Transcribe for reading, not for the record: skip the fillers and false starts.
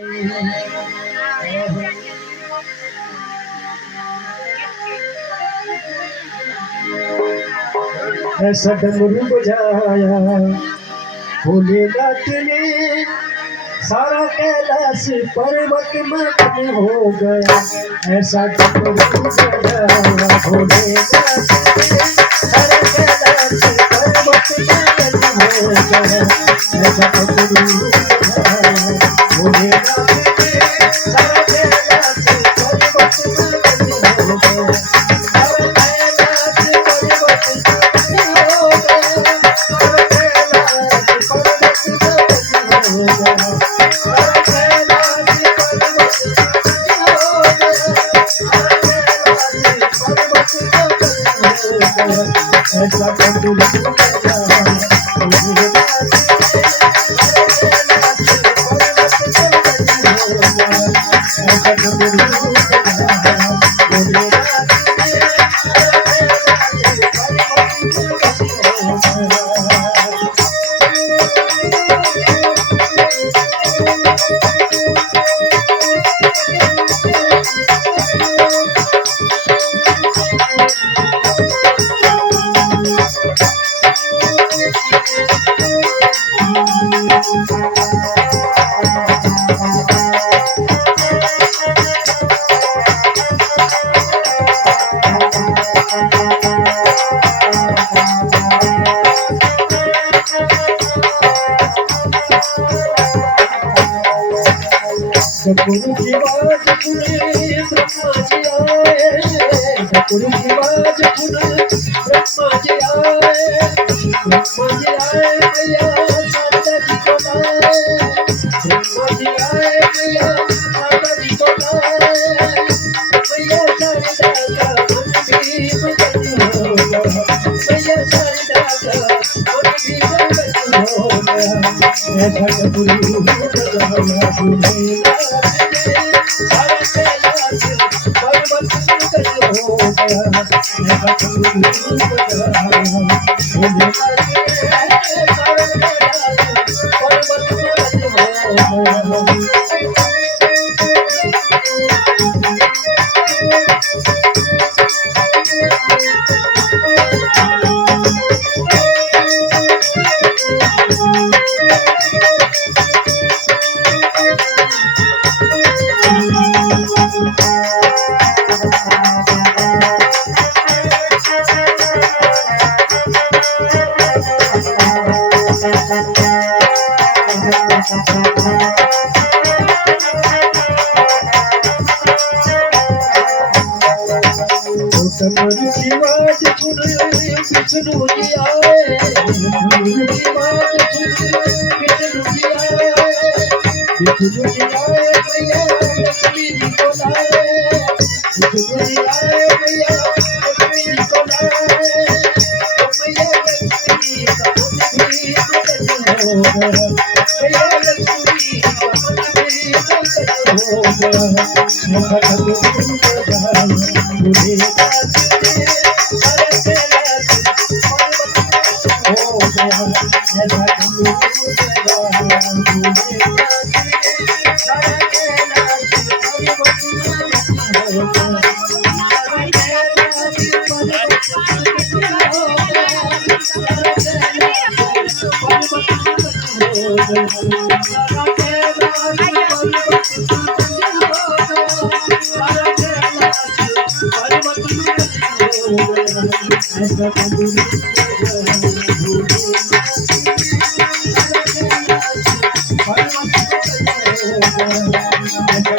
ऐसा डमरू बजाया भोलेनाथ ने, सारा कैलाश पर्वत मगन हो गया। ऐसा डमरू बजाया भोलेनाथ ने, सारा कैलाश पर्वत मगन हो गया। ऐसा डमरू बजाया भोलेनाथ ने, सारा कैलाश पर्वत मगन हो गया। ऐसा गुरु की बात सुने ब्रह्मा जी आए, गुरु की बात सुने ब्रह्मा जी आए, ब्रह्मा जी आए भैया माता जी को लाए, ब्रह्मा जी आए भैया माता जी को लाए, भैया शारदा का मन भी मगन हो गया, भैया शारदा का मन भी मगन हो गया। ऐसा गुरु डमरू की बात सुन विष्णु जी आए, डमरू की बात सुन विष्णु जी आए, विष्णु जी आए भैया लक्ष्मी जी को लाए, विष्णु जी आए भैया लक्ष्मी जी को लाए, भैया लक्ष्मी का मन भी मगन हो गया, भैया लक्ष्मी का मन भी मगन हो गया।